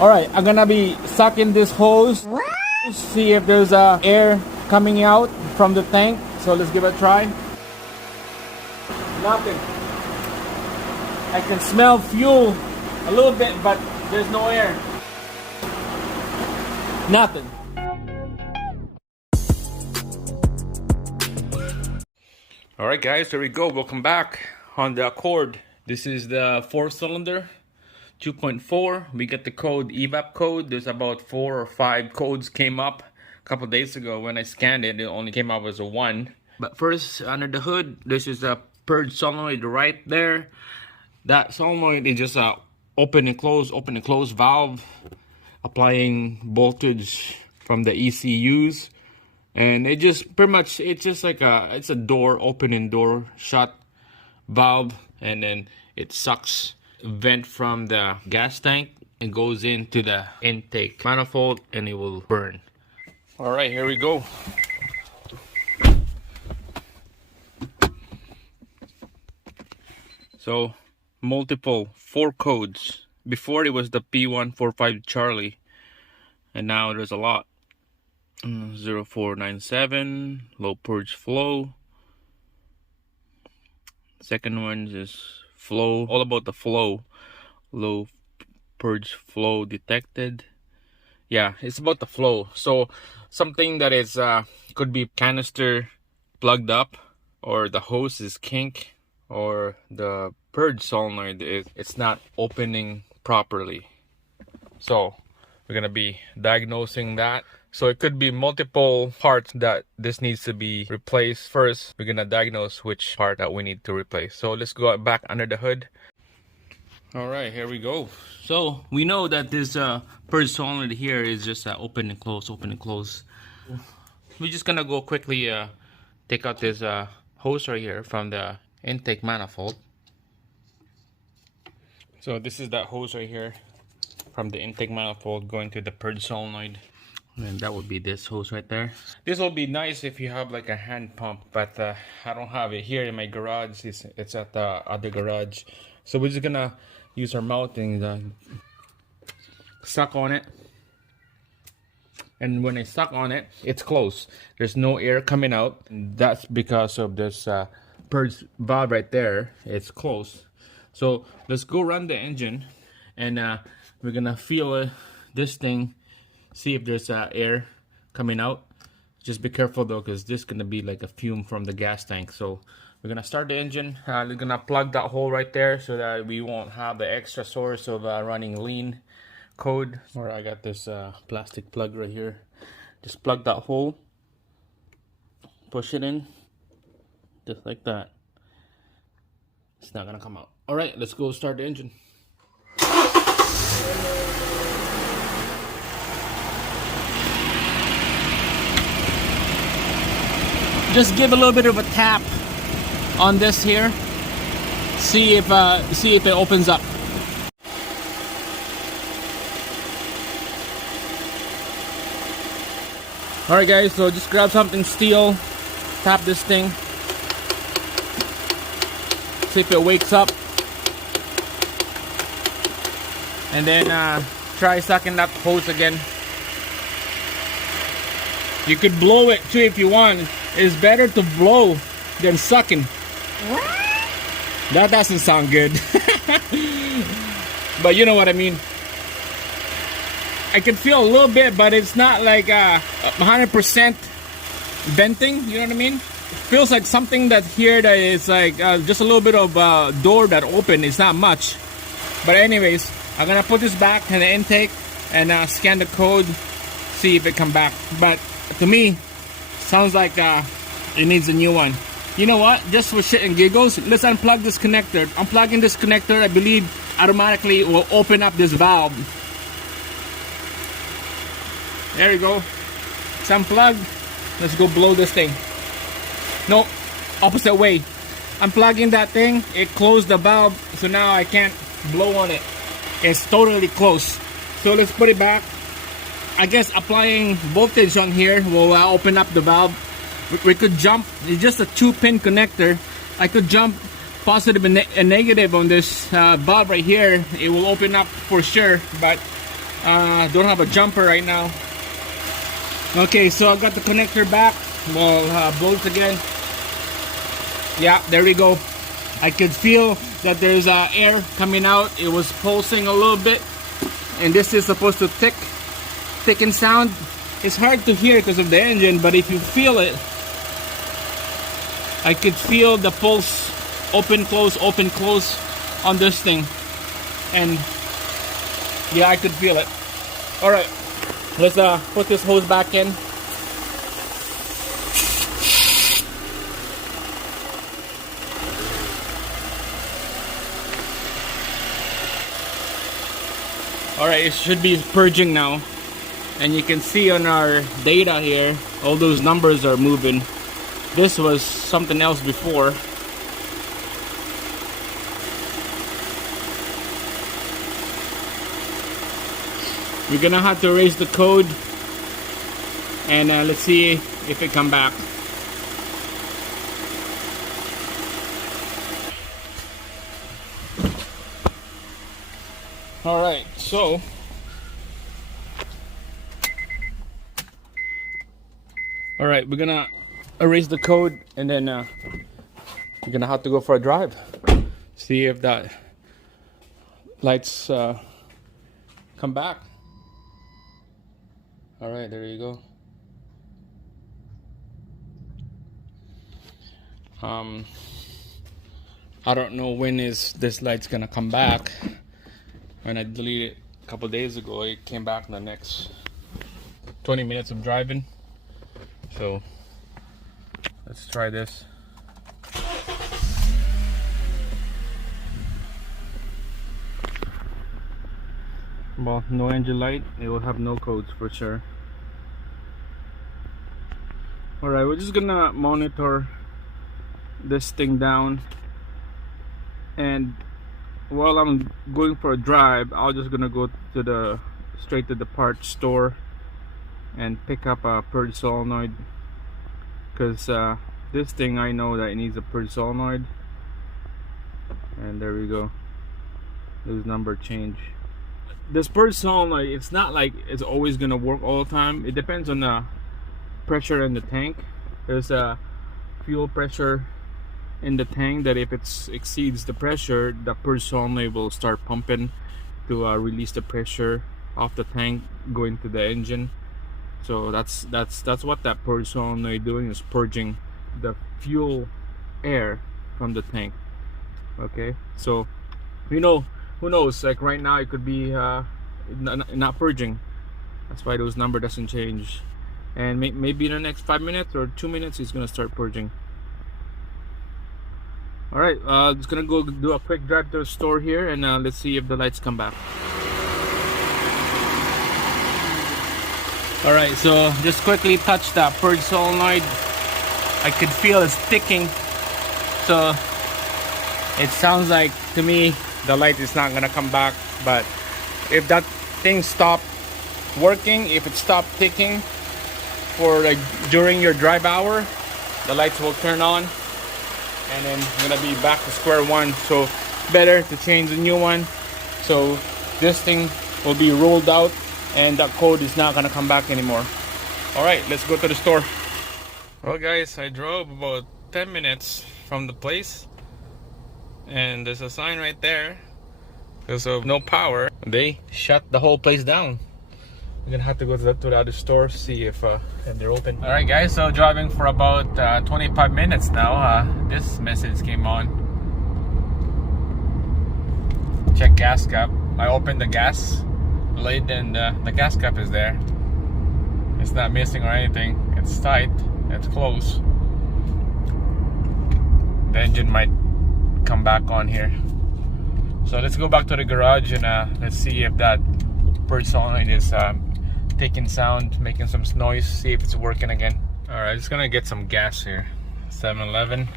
Alright, I'm gonna be sucking this hose. See if there's air coming out from the tank. So let's give it a try. Nothing. I can smell fuel a little bit, but there's no air. Nothing. Alright guys, there we go. Welcome back on the Accord. This is the 4-cylinder 2.4. We get the code Evap code. There's about 4 or 5 codes came up a couple days ago. When I scanned it, it only came up as a 1. But first, under the hood, this is a purge solenoid right there. That solenoid is just a open and close valve, applying voltage from the ECUs. And it just pretty much, it's just like it's a door open and door shut valve, and then it sucks vent from the gas tank and goes into the intake manifold, and it will burn. All right, here we go. So multiple 4 codes. Before it was the P145 Charlie, and now there's a lot. 0497 low purge flow. Second one is flow, all about the flow. Low purge flow detected. Yeah, it's about the flow. So something that is could be canister plugged up, or the hose is kink, or the purge solenoid it's not opening properly. So we're gonna be diagnosing that. So it could be multiple parts that this needs to be replaced. First, we're gonna diagnose which part that we need to replace. So let's go back under the hood. All right, here we go. So we know that this purge solenoid here is just open and close, open and close. We're just gonna go quickly take out this hose right here from the intake manifold. So this is that hose right here from the intake manifold going to the purge solenoid. And that would be this hose right there. This will be nice if you have like a hand pump, but I don't have it here in my garage. It's at the other garage. So we're just gonna use our mouth and suck on it. And when I suck on it, it's closed. There's no air coming out. That's because of this purge valve right there. It's closed. So let's go run the engine, and we're gonna feel this thing. See if there's air coming out. Just be careful though, because this is gonna be like a fume from the gas tank. So we're gonna start the engine. We're gonna plug that hole right there so that we won't have the extra source of running lean code. Or I got this plastic plug right here. Just plug that hole, push it in, just like that. It's not gonna come out. All right, let's go start the engine. Just give a little bit of a tap on this here. See if it opens up. All right, guys. So just grab something steel, tap this thing. See if it wakes up, and then try sucking that hose again. You could blow it too if you want. It's better to blow than sucking. What? That doesn't sound good. But you know what I mean. I can feel a little bit, but it's not like 100% venting. You know what I mean? It feels like something that here that is like just a little bit of door that open. It's not much. But anyways, I'm gonna put this back in the intake and scan the code, see if it come back. But to me, sounds like it needs a new one. You know what? Just for shit and giggles, let's unplug this connector. Unplugging this connector, I believe, automatically will open up this valve. There you go. It's unplugged. Let's go blow this thing. No, opposite way. Unplugging that thing, it closed the valve, so now I can't blow on it. It's totally closed. So let's put it back. I guess applying voltage on here will open up the valve. We could jump. It's just a 2-pin connector. I could jump positive and negative on this valve right here. It will open up for sure, but Don't have a jumper right now. Okay, so I got the connector back. We'll blow it again. Yeah, there we go. I could feel that there's air coming out. It was pulsing a little bit, and this is supposed to thicken sound. It's hard to hear because of the engine, but if you feel it, I could feel the pulse open close on this thing, and yeah, I could feel it. All right, let's put this hose back in. All right, it should be purging now, and you can see on our data here, all those numbers are moving. This was something else before. We're gonna have to erase the code, and let's see if it come back. All right, so all right, we're gonna erase the code, and then we're gonna have to go for a drive, see if that lights come back. All right, there you go. I don't know when is this light's gonna come back. When I deleted it a couple days ago, it came back in the next 20 minutes of driving. So let's try this. Well, no engine light, it will have no codes for sure. Alright, we're just gonna monitor this thing down, and while I'm going for a drive, I'm just gonna go to straight to the parts store and pick up a purge solenoid, because this thing, I know that it needs a purge solenoid. And there we go, those number change. This purge solenoid, it's not like it's always gonna work all the time. It depends on the pressure in the tank. There's a fuel pressure in the tank that if it exceeds the pressure, the purge solenoid will start pumping to release the pressure off the tank going to the engine. So that's what that purge solenoid doing, is purging the fuel air from the tank. Okay, so you know, who knows, like right now it could be not purging. That's why those number doesn't change, and maybe in the next 5 minutes or 2 minutes it's gonna start purging. All right, just gonna go do a quick drive to the store here, and let's see if the lights come back. All right, so just quickly touch that purge solenoid. I could feel it's ticking, so it sounds like to me the light is not gonna come back. But if that thing stopped working, if it stopped ticking for like during your drive hour, the lights will turn on, and then I'm gonna be back to square one. So better to change a new one, so this thing will be rolled out and that code is not gonna come back anymore. All right, let's go to the store. Well guys, I drove about 10 minutes from the place, and there's a sign right there. Because of no power, they shut the whole place down. We're gonna have to go to the other store, see if they're open. All right guys, so driving for about 25 minutes now. This message came on. Check gas cap. I opened the gas lid, and the gas cap is there. It's not missing or anything. It's tight, it's closed. The engine might come back on here. So let's go back to the garage, and let's see if that purge solenoid is taking sound, making some noise, see if it's working again. All right, just gonna get some gas here. 7-Eleven.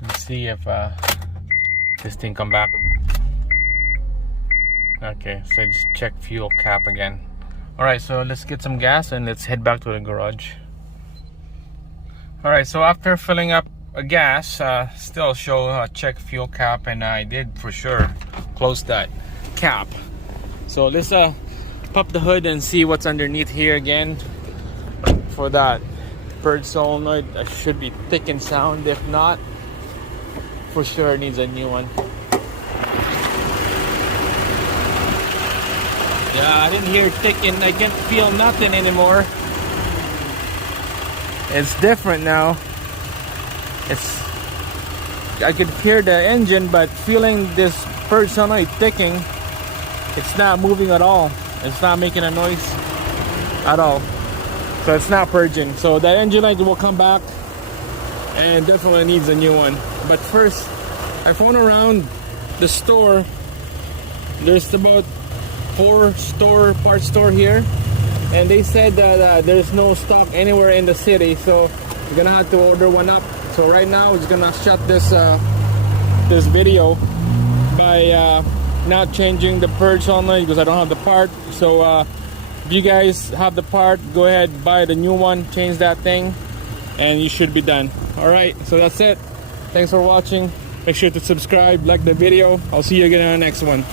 Let's see if this thing come back. Okay, so just check fuel cap again. All right, so let's get some gas and let's head back to the garage. All right, so after filling up gas, still show check fuel cap, and I did for sure close that cap. So let's pop the hood and see what's underneath here again. For that purge solenoid, that should be thick and sound. If not, for sure it needs a new one. Yeah, I didn't hear ticking. I can't feel nothing anymore. It's different now. I could hear the engine, but feeling this purge solenoid ticking, it's not moving at all. It's not making a noise at all. So it's not purging. So the engine light will come back and definitely needs a new one. But first, I phoned around the store. There's about 4 parts store here, and they said that there's no stock anywhere in the city, so we're gonna have to order one up. So right now we're just gonna shut this this video by not changing the purge solenoid because I don't have the part. So if you guys have the part, go ahead, buy the new one, change that thing, and you should be done. All right, so that's it. Thanks for watching. Make sure to subscribe, like the video. I'll see you again on the next one.